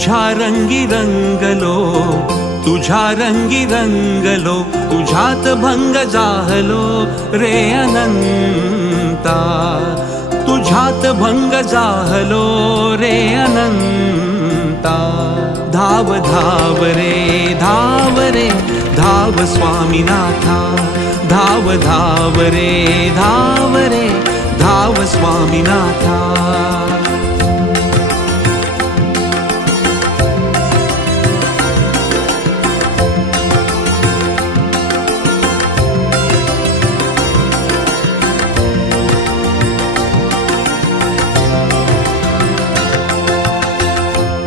तुझ्या रंगी रंगलो, तुझ्या रंगी रंगलो, तुझ्यात भंग जाहलो रे अनंता, तुझ्यात भंग जाहलो रे अनंता। धाव धाव रे धाव रे धाव स्वामीनाथा, धाव धाव रे धाव रे धाव स्वामीनाथा।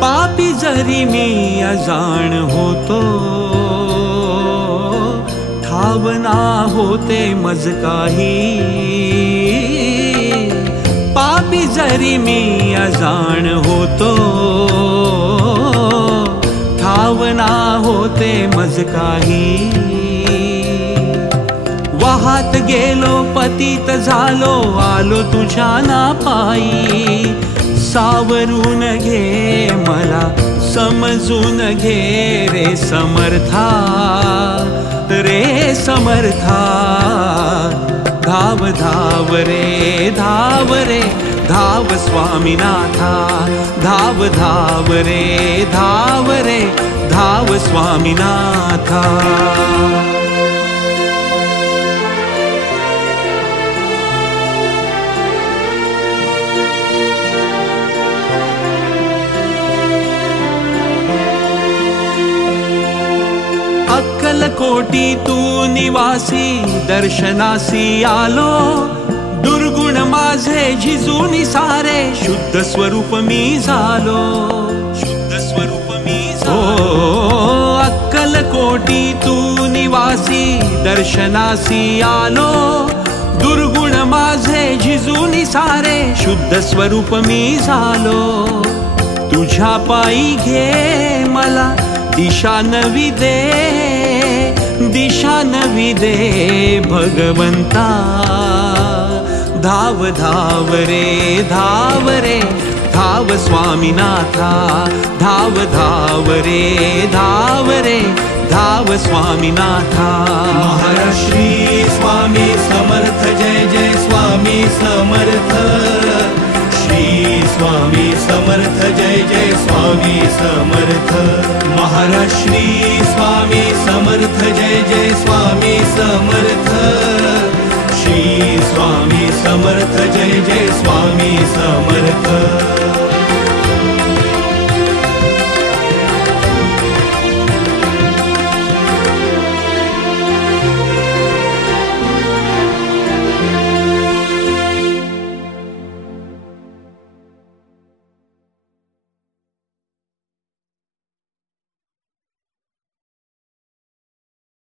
पापी जरी मी अजाण होतो, ठाव ना होते मज काही। पापी जरी मी अजाण होतो, ठाव ना होते मज काही। वाहत गेलो पतित झालो, आलो तुझ्या ना पायी। सावरून घे मला समजून घे रे समर्था, रे समर्था। धाव धाव रे धाव रे धाव स्वामीनाथा, धाव धाव रे धाव रे धाव स्वामीनाथा। अक्कलकोटी तू निवासी, दर्शनासी आलो। दुर्गुण माझे झिजून सारे, शुद्ध स्वरूप मी झालो, शुद्ध स्वरूप मी झालो। अक्कलकोटी तू निवासी, दर्शनासी आलो। दुर्गुण माझे झिजून सारे, शुद्ध स्वरूप मी झालो। तुझ्या पायी घे मला दिशा नवी दे, दिशा नवी दे भगवंता। धाव धाव रे धाव रे धाव स्वामीनाथा, धाव धाव रे धाव रे धाव स्वामीनाथा। महाराज श्री स्वामी समर्थ, जय जय स्वामी समर्थ। श्री स्वामी समर्थ, जय जय स्वामी समर्थ। महाराज श्री स्वामी समर्थ, जय जय स्वामी समर्थ। श्री स्वामी समर्थ, जय जय स्वामी समर्थ।